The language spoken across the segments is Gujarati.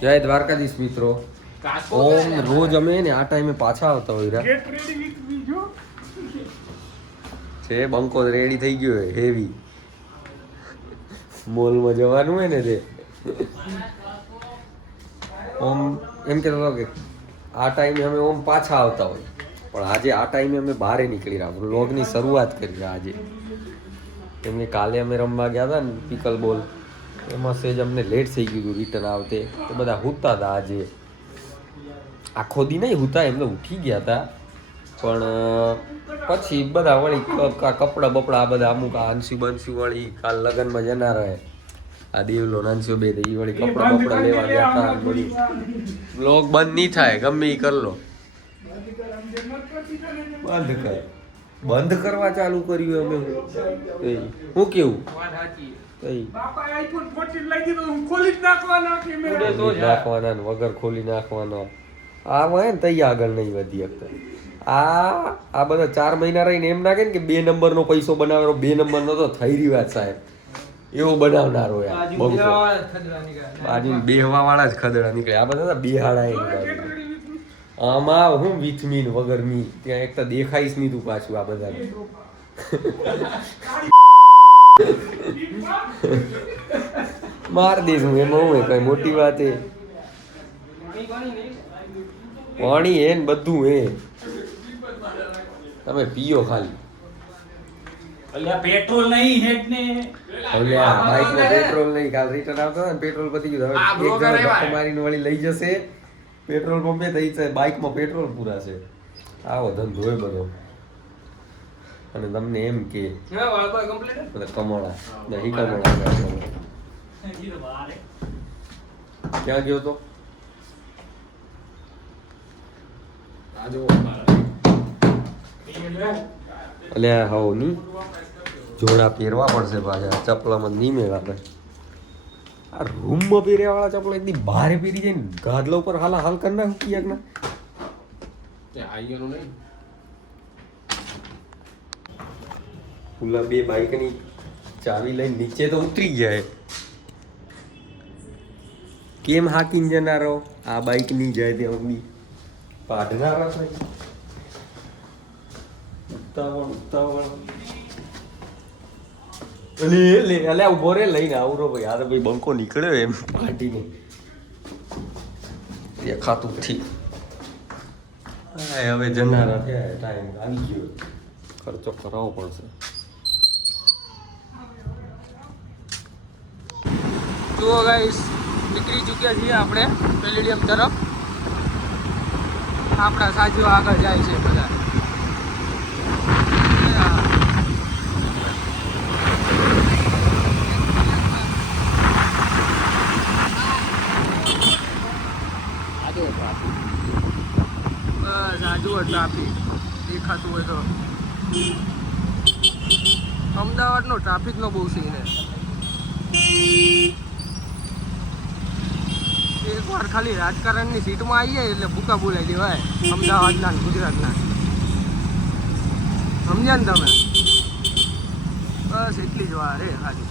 જય દ્વારકાધીશ મિત્રો. ઓમ રોજ અમે ને આ ટાઈમે પાછા આવતા હોય છે. બંકો રેડી થઈ ગયો હોય હેવી. મોલમાં જવાનું હોય ને તે ઓમ એમ કહેતો હતો કે આ ટાઈમે અમે ઓમ પાછા આવતા હોય, પણ આજે આ ટાઈમે અમે બહાર નીકળી રહ્યા વ્લોગની શરૂઆત કરી આજે. કેમ કે કાલે અમે રમવા ગયા હતા ને પિકલ બોલ, એમાં સેજ અમને લેટ થઈ ગયું હતું રિટર્ન આવતે, તો બધા સૂતા હતા. આજે આખો દી નહીં સૂતા, એમને ઉઠી ગયા હતા, પણ પછી બધા વળી કપડાં બપડા આ બધા અમુક આંસુ બંસુ વળી કાલ લગ્નમાં જના રહે આ દેવલો નાનસ્યો બે એ વળી કપડાં બપડા લેવા ગયા હતા. બધી બ્લોગ બંધ નહીં થાય, ગમે એ કરી લો. બંધ કરવા ચાલુ કર્યું અમે. હું કેવું નાખવાના વગર ખોલી નાખવાનો આ હોય ને તઈ આગળ નહીં વધી શકતા. આ બધા 4 મહિના રહીને એમ નાખે ને કે 2 નંબરનો પૈસો બનાવેલો, 2 નંબરનો તો થઈ રહ્યો વાત સાહેબ, એવો બનાવનારો યાર. બાજુ બેહવા વાળા જ ખદડા નીકળે, આ બધા બેહાડા નીકળે. આમાં હું વિથમીન વગર મી ત્યાં એક તો દેખાઈશ નહીં તું પાછું આ બધા માર દઈશ હું. એમાં હું કઈ મોટી વાત એ પાણી હે ને બધું હે, તમે પીઓ ખાલી. પેટ્રોલ નહીં હેડ ને બાઈક માં પેટ્રોલ નહીં. કાલ રિટર્ન આવતો ને પેટ્રોલ પતી ગયું, હવે એક જણો ધક્કો મારીને વળી લઈ જશે પેટ્રોલ પંપે, થઈ છે બાઈકમાં પેટ્રોલ પૂરા છે. આવો ધંધો હોય બધો. અને તમને એમ કે બધા કમોડા નહીં, કમોડા ક્યાં ગયો તો? અલ્યા હવ ની જોડા પહેરવા પડશે પાછા, ચપલામાં નહીં મેળાવે. આ રૂમમાં પહેર્યા વાળા ચપલા એકદી બહાર પહેરી જાય ને ગાદલા ઉપર હાલ હાલ કરી નાખું ક્યાંક ના. પુલા બે બાઈકની ચાવી લઈને નીચે તો ઉતરી જાય. કેમ હાકીને જનારો આ બાઈક ની જાય ત્યાં બી પાડનારા છે. ઉતાવળ અલ્યા ઉભો રે લઈને આવું રો ભાઈ. આ તો ભાઈ બંકો નીકળ્યો એમ પાટીને દેખાતું ઠીક. હવે જનારા થયા, ટાઈમ આવી ગયો, ખર્ચો કરાવવો પડશે. જુઓ ગાઈસ, નીકળી ચૂક્યા છીએ આપણે પેલેડિયમ તરફ. આપણા સાજીઓ આગળ જાય છે બધા. બસ આ જુઓ ટ્રાફિક દેખાતું હોય તો. અમદાવાદનો ટ્રાફિકનો બહુ સીન છે. એકવાર ખાલી રાજકારણની સીટમાં આવી જાય એટલે ભૂકા બોલાઈ દેવાય અમદાવાદના ને ગુજરાતના. સમજ્યા ને તમે? બસ એટલી જ વાર રે ખાલી.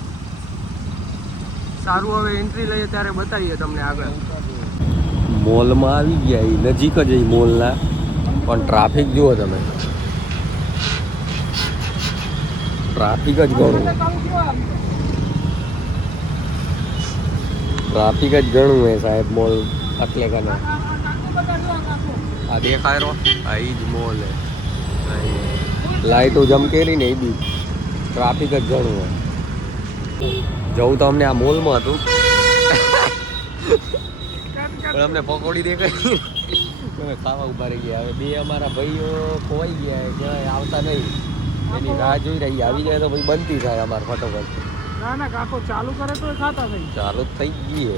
સારું, હવે એન્ટ્રી લઈએ ત્યારે બતાવીએ તમને આગળ. મોલમાં આવી ગયા, એ નજીક જ મોલના, પણ ટ્રાફિક જુઓ તમે. ટ્રાફિક જ ઘણું, ટ્રાફિક જ ઘણું હે સાહેબ મોલ એટલે કને. આ દેખાય રો, આ ઈ જ મોલ હે. લાઈટો જમકેરી ને એ બી ટ્રાફિક જ ઘણું હોય. જવું તો અમને આ મોલમાં હતું, પણ અમને પકોડી દેખાય તમે ખાવા ઉભા રહી ગયા. હવે બે અમારા ભાઈઓ ખોવાઈ ગયા, ક્યાંય આવતા નહીં, એની રાહ જોઈ રહી. આવી જાય તો ભાઈ બનતી થાય અમારે ફટોફટ. ના કાકો ચાલુ કરે તો ખાતા થઈ. ચાલુ થઈ ગઈ.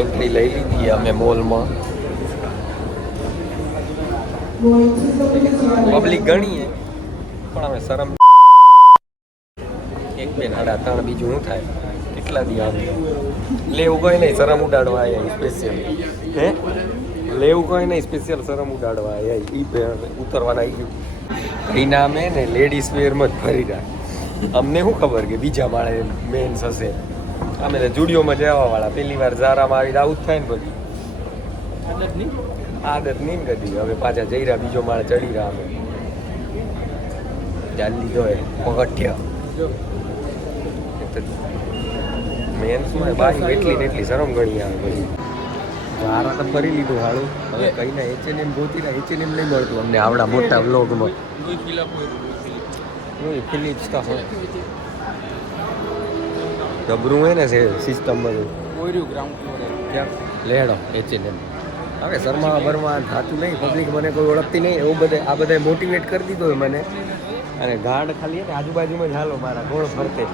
એન્ટ્રી લઈ લીધી અમે મોલમાં. પબ્લિક ઘણી હે, પણ અમે શરમ 1 2 3 બીજું શું થાય? કેટલા દી આવે લેવું કઈ નહીં, શરમ ઉડાડવા આવ્યા સ્પેશિયલ. હે લેવું કઈ નહીં, સ્પેશિયલ શરમ ઉડાડવા આવ્યા. ઈ ઉતરવાના આવી ગયું. એ નામે ને લેડીઝ વેરમાં જ ફરી રહ્યા. અમને શું ખબર કે બીજા માળે મેન્સ હશે. અમે તો જુડિયોમાં જવા વાળા પહેલી વાર ઝારામાં આવી આવું જ થાય ને પછી આદત નહીં ને કદી હવે પાછા જઈ રહ્યા બીજો માળ ચડી રહ્યા અમે ચાલી લીધો એ પગથિયા મેન્સમાં બારી એટલી ને એટલી શરમ ગણી આવે પછી ઝારા તો ફરી લીધું હાળું હવે કઈ ના H&M ગોતી રહ્યા H&M નહીં મળતું અમને આવડા મોટા વ્લોગમાં ફિલિપ્સ કા હોય ગબરું હોય ને છે સિસ્ટમ બધું ક્યાં લેડો H&M હવે શર્મા બર્મા થતું નહીં પબ્લિક મને કોઈ ઓળખતી નહીં એવું બધે આ બધાએ મોટિવેટ કરી દીધો હોય મને અને ગાર્ડ ખાલી ને આજુબાજુમાં જ હાલો મારા ગોળ ફરતે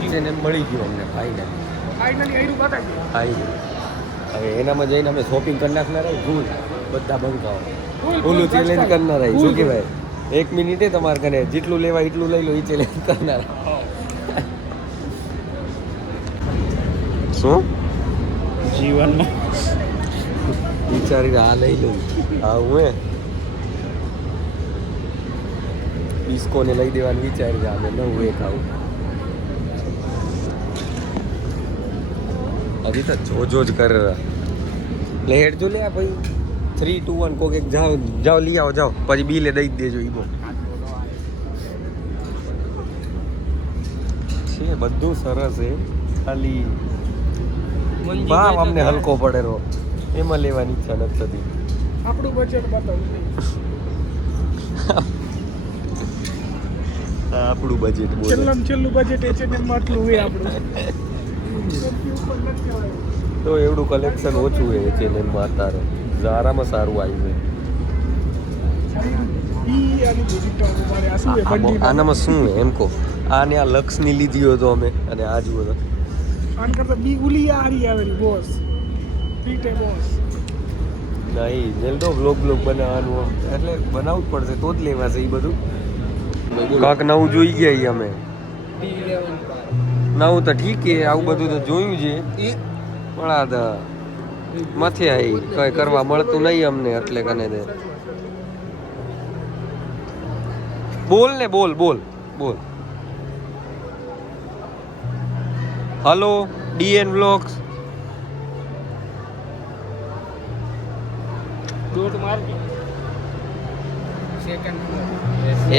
H&M મળી ગયું અમને ફાઇનલી હવે એનામાં જઈને અમે શોપિંગ કરી નાખનાર ભૂલ બધા બંકાઓ ઓલું ચેલેન્જ કરનાર શું કહેવાય 1 મિનિટે તમારે કને જેટલું લેવાય એટલું લઈ લો એ ચેલેન્જ કરનાર શું જીવનમાં વિચારી આ લઈ લઉં હા હું ડિસ્કોને લઈ દેવાનું વિચારી અમે નવું એક આવું હજી તો જોજો જ કરે એટલે હેડ જો લે ભાઈ 3 2 1 કોક એક જાઓ લઈ આવો જાઓ પછી બિલે દઈ જ દેજો ઈબો છે બધું સરસ છે ખાલી ભાવ અમને હલકો પડેલો એમાં લેવાની ઈચ્છા નથી થતી આપણું બજેટ બતાવું આપણું બજેટ બોલે છેલ્લું બજેટ H&M માં આટલું હોય આપણું તો એવડું કલેક્શન ઓછું હોય H&M માં અત્યારે ઝારામાં સારું આવ્યું છે આનામાં શું હે એમ કહો આને આ લક્ષની લીધી હોય તો અમે અને આ જુઓ તો આન કરતા બી ગુલી આરી આવેલી બોસ પીટે બોસ નહીં જલ્દો બ્લોગ બનાવવાનું એટલે બનાવવું જ પડશે તો જ લેવાશે એ બધું કાંક નવું જોઈ ગયા ઈ અમે નવું તો ઠીક છે આવું બધું તો જોયું છે પણ આ તો મથે આવી કઈ કરવા મળતું નહીં અમને એટલે કને દે બોલ ને બોલ બોલ બોલ hello DN vlogs dot market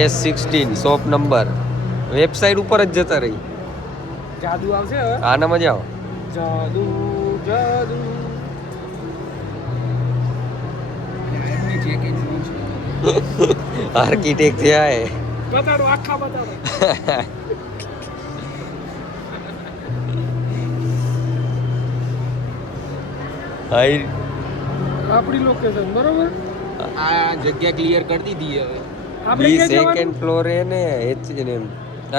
S16 shop number website ઉપર જ જતા રહી જાદુ આવશે હવે આનામાં જાઓ જાદુ જાદુ આર્કિટેક્ટ થયા હે બતાડો આખા બતાડો હાઈ આપણી લોકેશન બરોબર આ જગ્યા ક્લિયર કરી દીધી હવે બી સેકન્ડ ફ્લોરે ને H&M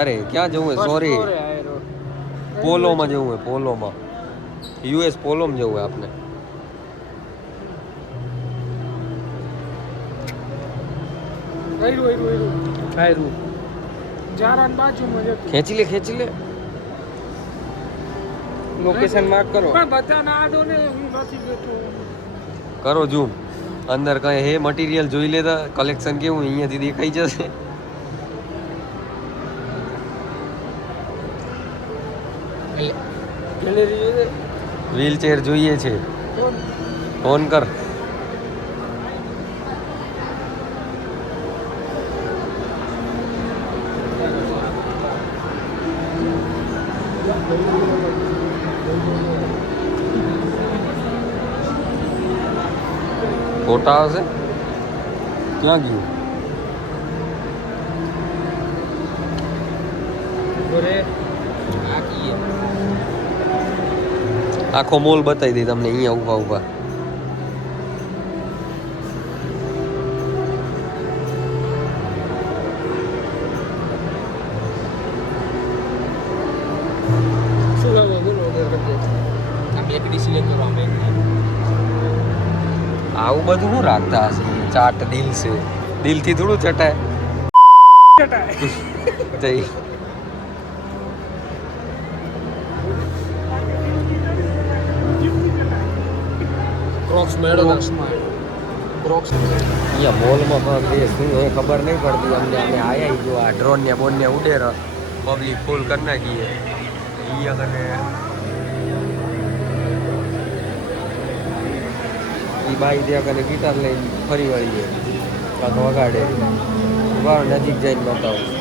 અરે ક્યાં જવું હે સોરી પોલોમાં જવું હે પોલોમાં US પોલોમાં જવું હે આપને ખેંચી લે લોકેશન માર્ક કરો પણ બતાના આડો ને હું નથી બેઠો કરો ઝૂમ અંદર કઈ હે મટીરિયલ જોઈ લેતા કલેક્શન કેવું અહીંયાથી દેખાઈ જશે વ્હીલચેર જોઈએ છે ફોન કર ફોટા આવશે ક્યાં ગયું આખો મોલ બતાવી દઈ તમને અહીંયા ઊભા ઊભા આવું બધું શું રાખતા હશે ચાટ દિલ છે દિલથી થોડું ચટાય જઈ ક્રોક્સ મેળો ક્રોક્સ અહીંયા મોલમાં પણ શું એ ખબર નહીં પડતી અમને અમે આયા જો આ ડ્રોન ને બોન ને ઉડે પબ્લિક ફૂલ કરી નાખીએ અહીંયા કને એ બાઈ ત્યાં કને ગિટાર લઈને ફરી વળીએ કાંક વગાડે બહાર નજીક જઈને બતાવું.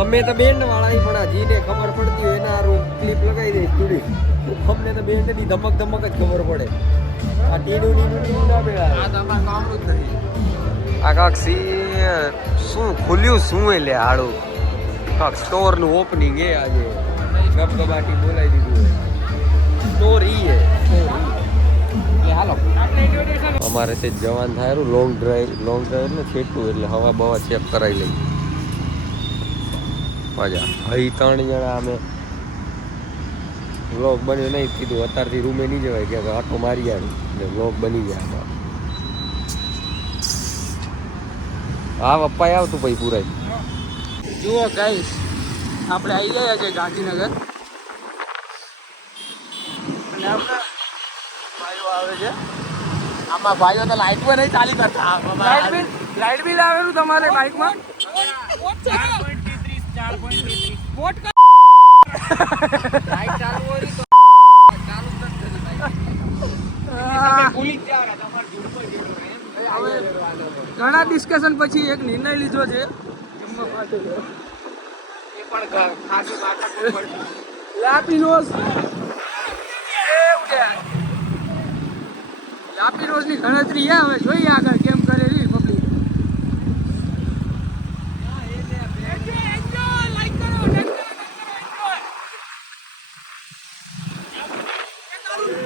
અમે તો બેન્ડ વાળા પણ આ જીને ખબર પડતી હોય એના હારું ક્લિપ લગાવી દઈશ થોડી. અમને તો બેન્ડ ની ધમક ધમક જ ખબર પડે. આ ટીનું નીનું ના મેળાવે. આ તમારા કામનું જ નથી. આ કાક શું ખુલ્યું શું એટલે હાડું કાક સ્ટોરનું ઓપનિંગ એ આજે ગબગબાટી બોલાવી દીધું સ્ટોર ઈ હે. હાલો અમારે છે જવાન થાય લોંગ ડ્રાઈવ ને છેટું એટલે હવા બવા ચેક કરાવી લઈએ. મજા અહીં 3 જણા અમે વ્લોગ બન્યો નહીં કીધું અત્યારથી રૂમે નહીં જવાય કે આટો મારી આવી એટલે વ્લોગ બની ગયા. હા પપ્પા આવતું પછી પૂરાય. જુઓ ગાઈસ આપણે આવી ગયા છે ગાંધીનગર અને આપણે ભાઈઓ આવે છે. આમાં ભાઈઓ તો લાઈટ પણ નહીં ચાલી કરતા. લાઈટ બિલ આવેલું તમારે બાઇકમાં 4.33 લાઈટ ચાલુ હોય તો ચાલુ જ નથી ભૂલી જ જાવ તમારે જુડકો જેટલો હવે ઘણા ડિસ્કશન પછી એક નિર્ણય લીધો છે જમવા માટે એ પણ ખાસી માથા પડી લાપીનોઝ લાપીનોઝની ગણતરી હવે જોઈએ આગળ કેમ કરે છે પબ્લિક.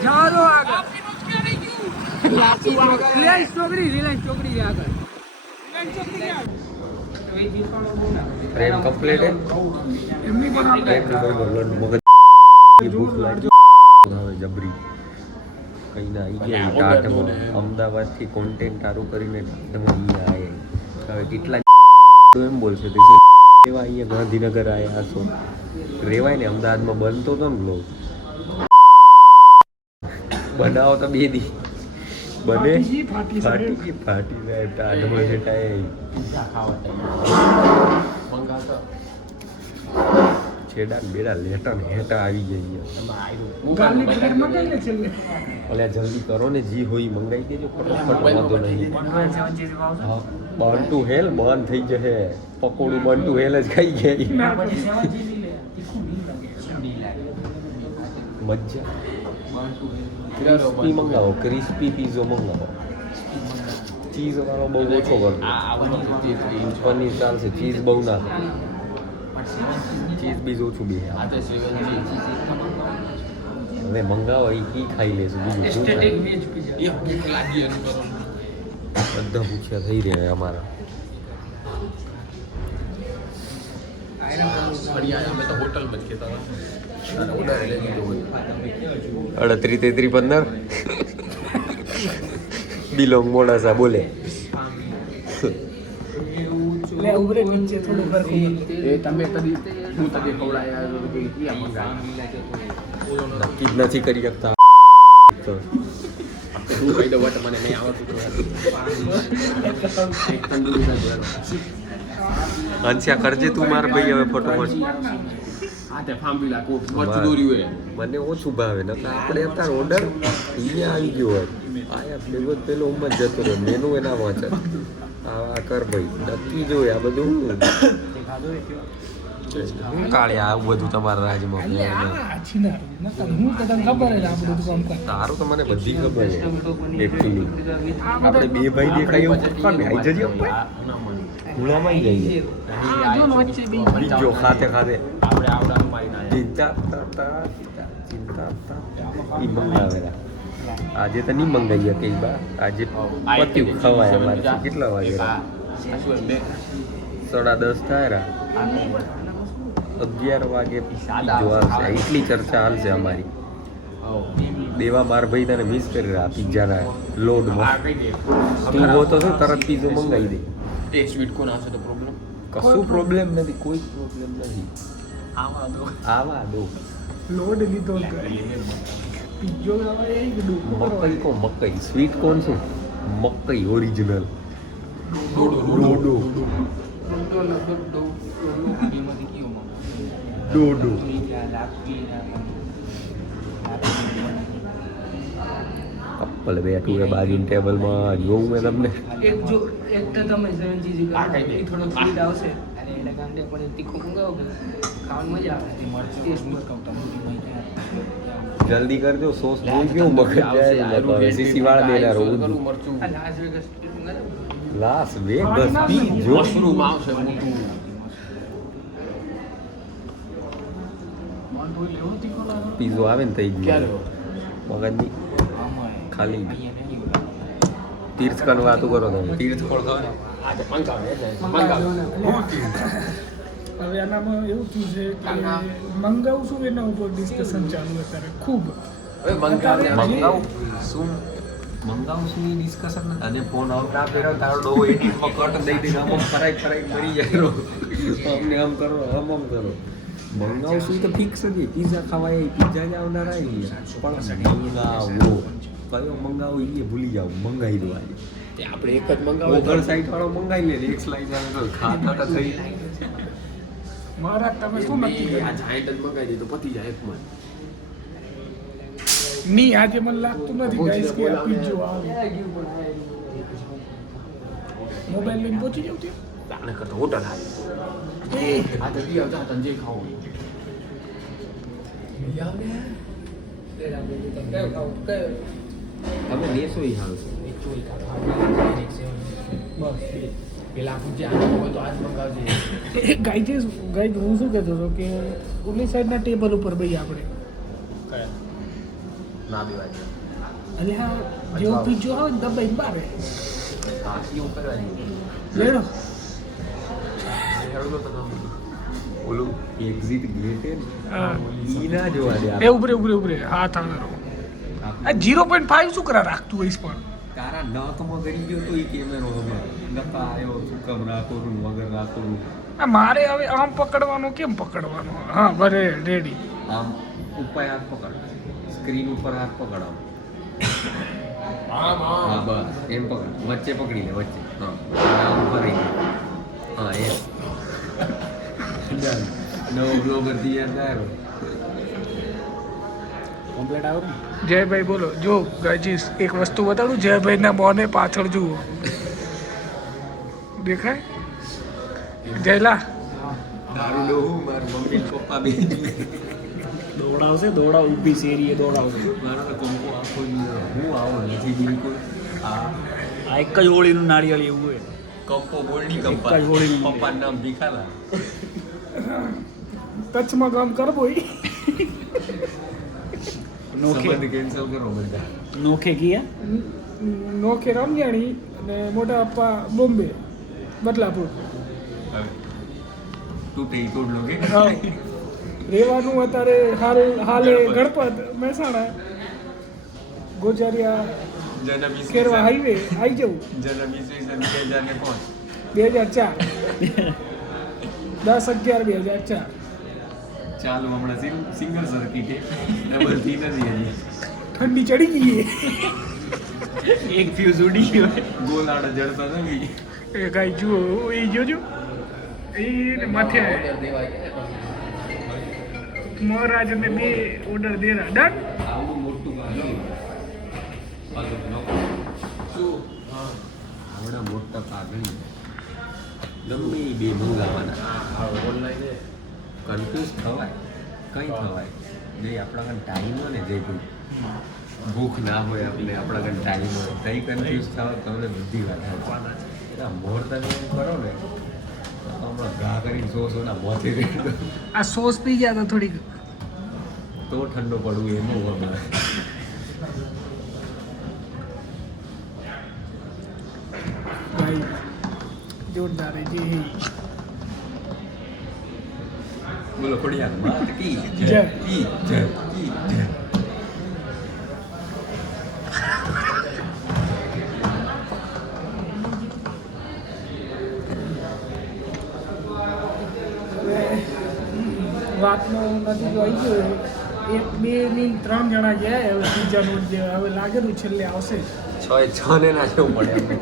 જવા દો આગળ. રિલાયન્સ ચોકડી છે આગળ. ટ્રેન કમ્પ્લીટ હે એમની પણ આપણે મગજ ભૂખ લાગી હવે જબરી કઈ ના આવી ગયા ટાટમાં અમદાવાદથી કોન્ટેન્ટ સારું કરીને ટાટમાં અહીંયા આવ્યા. હવે કેટલા એમ બોલશે તે એવા અહીંયા ગાંધીનગર આવ્યા છો રેવાય ને અમદાવાદમાં બનતો હતો ને બ્લોગ બનાવો તો 2 દી બને ફાટી જાય ટાટમાં છેડા બેડા લેટા ને હેટા આવી જઈએ. ઓલે જલ્દી કરો ને જી હોય મંગાવી દેજો ફટાફટ. વાંધો નહીં બંધ હેલ બંધ થઈ જશે પકોડું બંધ હેલ જ ખાઈ ગયા મજા. ક્રિસ્પી મંગાવો ક્રિસ્પી પીઝો મંગાવો. ચીઝ વાળો બહુ ઓછો કરજો. પનીર ચાલશે ચીઝ બહુ ના ચીઝ બીજ ઓછું બે. હવે મંગાવો એ ખાઈ લેશું બીજું બધા ભૂખ્યા થઈ રહ્યા અમારા. 38-33-15 બિલોંગ મોડાસા બોલે. નક્કી જ નથી કરી શકતા. અંશિયા કરજે તું માર ભાઈ હવે ફટોફટ. મને ઓછું ભાવે ને આપણે અત્યારે ઓર્ડર અહીંયા આવી ગયો હોય આયા ભેગો પેલો ઉંમર જતો રહ્યો મેનુ એના વાંચે આ કર ભાઈ નક્કી જોઈએ આ બધું. હું કાળે આવું બધું તમારા રાજમાં તારું તો મને બધી ખબર છે એકચ્યુઅલી આપણે 2 ભાઈ દેખાય એવું આવી જજે ગુલામાં આવી જઈએ બીજો ખાતે ચિંતા ઈ મંગાવેલા આજે તો નહીં મંગાઈએ કઈ બા આજે પત્યું ખવાય અમારે કેટલા વાગે 10:30 થાય 11 વાગે પીઝો આવશે એટલી ચર્ચા હાલશે અમારી દેવા માર ભાઈ તને મિસ કરી રહ્યા પિઝાના લોડમાં તું હો તો શું તરત પીઝો મંગાવી દે એ સ્વીટ કોણ આવશે તો પ્રોબ્લેમ કશું પ્રોબ્લેમ નથી કોઈ પ્રોબ્લેમ નથી આવા દો લોડ લીધો પીજો મકઈ કો મકઈ સ્વીટ કોણ શું મકઈ ઓરિજિનલ ડોડો ડોડો કપલ બેઠું હે બાજુની ટેબલમાં જોઉં મેં તમને એક તો તમે 7 થોડો સ્વીટ આવશે અને એના કાંડે પણ તીખું મંગાવો કે ખાવાની મજા આવે ટેસ્ટ મત જલ્દી કરજો સોસ જોઈ ગયું મગજ જાય સીસી વાળા દેના રોજ લાસ વેગસ પીજો મશરૂમ આવશે મોટું પીઝો આવે ને થઈ ગયું મગજની ખાલી તીર્થ કન વાતો કરો તમે તીર્થ કોણ ખાવ આજે મંગાવે હવે આનામાં એવું થયું છે કે મંગાવું છું એના ઉપર ડિસ્કશન ચાલુ અત્યારે ખૂબ હવે મંગાવું શું એ ડિસ્કશન અને ફોન આવતા પહેલા તારો ડો એડિટમાં કટ દઈ દઈને આમ ફરાઈ મરી જાય અમને આમ કરો આમ કરો મંગાવું શું તો ફિક્સ જ પીઝા ખવાય પીઝા જ આવનારા પણ મંગાવો કયો મંગાવો એ ભૂલી જાવ મંગાવી દો આજે આપણે એક જ મંગાવો 59 વાળો મંગાવી લે એક સ્લાઈસ આવે તો ખાતા તો થઈ મારા તમે શું નક્કી આ કર્યું જાયન્ટ જ મંગાવી દીધું પતી જાય એકમાં નહીં આજે મને લાગતું નથી ગાઈસ કે આ પીજો આવે મોબાઈલ લઈને પહોંચી જાવ ત્યાં આને કરતા હોટલ આવી આ તો બી આવતા તંજે ખાઓ તમે લેશો એ હાલ પેલા પૂછે આને હોય તો આજ મંગાવજે ગાઈ હું શું કહેતો હતો કે ઓલી સાઈડના ટેબલ ઉપર ભાઈ આપણે ના બી વાત અને હા જેવો પીજો આવે ને દબાઈ બારે હા એવું કરવાની લેડો હેડો તો ઓલું એક્ઝિટ ગેટ હે હા ઈ ના જોવા દે એ ઉભરે હાથ આગળ આ 0.5 શું કરા રાખતું હોઈશ પણ તારા નખમાં ગળી ગયો તો એ કેમેરો હમણાં નકા આવ્યો શું કામ રાખોરું વગર રાખોરું આ મારે હવે આમ પકડવાનું કેમ પકડવાનું હા બરે રેડી આમ ઉપર હાથ પકડ સ્ક્રીન ઉપર હાથ પકડ આમ હા બસ એમ પકડ વચ્ચે પકડી લે વચ્ચે હા આમ ઉપર રહી હા એમ નવો બ્લોગર તૈયાર થયો કમ્પ્લીટ આવ્યો ને જયભાઈ બોલો જો ગાજીસ એક વસ્તુ બતાડું જયભાઈના બોને પાછળ જુઓ દેખાય જયલા દારૂ ડોહું મારા મમ્મી પપ્પા બે દોડાવ ઊભી શેરીએ દોડાવશે મારો તો કંકો આખો હું આવો નથી બિલકુલ આ એક જ હોળીનું નાળિયેર એવું હોય કંપો બોલડી કંપા એક જ હોળી. પપ્પાનું નામ ભીખાલા ટચમાં કામ કરવો સંબંધ કેન્સલ કરો બધા નોખે કિયા નોખે રમજાણી અને મોટા પપ્પા બોમ્બે બદલાપુર તૂટે ઈ તોડ લો કે રહેવાનું અત્યારે હાલે ગણપત મહેસાણા ગોજારિયા જન્મ કેરવા હાઈવે આવી જવું જન્મ ઈસવીસન 2005 2004 10/11/2004 ચાલુ હમણાં સિંગલ સર્કિટ ડબલ થી નથી હજી ઠંડી ચડી ગઈ એક ફ્યુઝ ઉડી ગયો ગોલાડા જડતા નથી એ કાંઈ જુઓ એ જોજો એ માથે મહારાજ ને 2 ઓર્ડર દેરા ડન આવું મોટું શું આવડા મોટા પાઘડી ગમે ઈ બે મંગાવવાના ઓનલાઈન કન્ફ્યુઝ થવાય કંઈ થવાય જે આપણા કાન ટાઈમ હોય ને જે કોઈ ભૂખ ના હોય આપણે આપણા કાન ટાઈમ હોય કંઈ કન્ફ્યુઝ થાવ તમને બધી વાત થાય એના મોર તમે એમ કરો ને તો હમણાં ઘા કરીને સોના મોથે રહેતો આ સોસ પી ગયા તો થોડીક તો ઠંડો પડવું એનું હમણાં જોરદાર है जी બોલો ખોડિયાર માત કી જય. કી જય કી જય. વાતનો નતીજો આવી ગયો એક બે ની 3 જણા જાય હવે ત્રીજા નોટ જે હવે લાગેલું છેલ્લે આવશે છ ને ના જવું પડે અમને.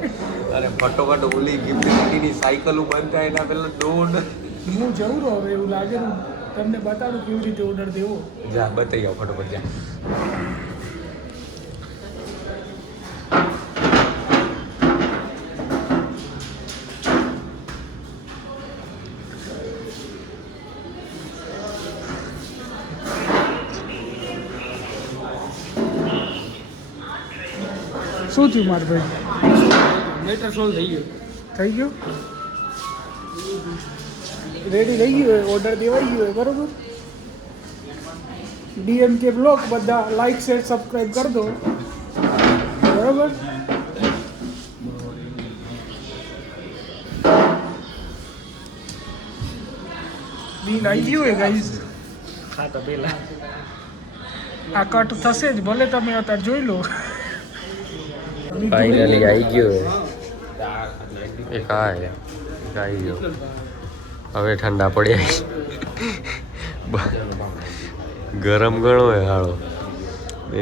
અરે ફટોફટ ઓલી ગિફ્ટની સાયકલ બંધ થાય એના પહેલા દોડ હું જવું રહો હવે એવું લાગેલું તમને બતાડું કેવી રીતે ઓર્ડર દેવો જા બતાવી આવો ફટોફટ જા. શું થયું માર ભાઈ મેટર સોલ્વ થઈ ગયો. થઈ ગયું રેડી થઈ ગયું હોય ઓર્ડર દેવાઈ ગયો હોય બરોબર ડીએમકે બ્લોગ બધા લાઈક શેર સબસ્ક્રાઈબ કરી દો બરોબર બિલ આવી ગયું હોય ગાઈઝ ખાતા પહેલા આ કટ થશે જ ભલે તમે અત્યારે જોઈ લો ફાઇનલી આવી ગયો એક આવી ગયો હવે ઠંડા પડ્યા ગરમ ઘણો હે હાળો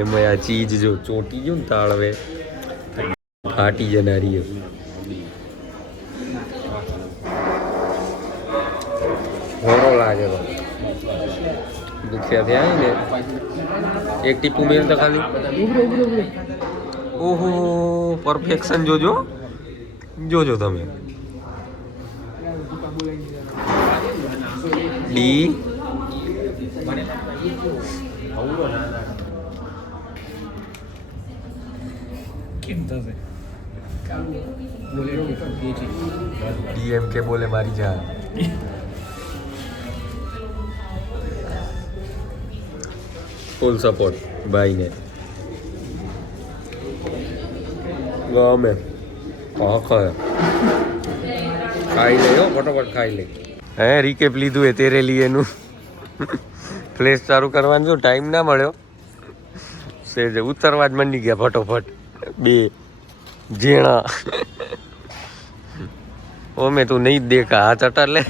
એમાં આ ચીજ જો ચોટી ગયું ને તાળવે ફાટી જનારી ઘણો લાગે તો દુખ્યા થયા ને એક ટીપું મેળ તો ખાલી ઉભરે ઉભરે ઉભરે ઓહો પરફેક્શન જોજો જોજો તમે ડી કેમ થશે ડીએમ કે બોલે મારી જાન ફૂલ સપોર્ટ ભાઈને ગમે ખાઈ લે હો ફટોફટ ખાઈ લે હે રીકેપ લીધું હે તેરે લીએ નું ફ્લેશ ચાલુ કરવાનું જો ટાઈમ ના મળ્યો સેજ ઉતરવા જ મંડી ગયા ફટોફટ બે ઝીણા ઓ મેં તું નહીં દેખા હાથ અટા લે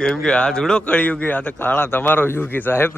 કેમ કે આ ધૂળો કળ્યું કે આ તો કાળા તમારો યુગી સાહેબ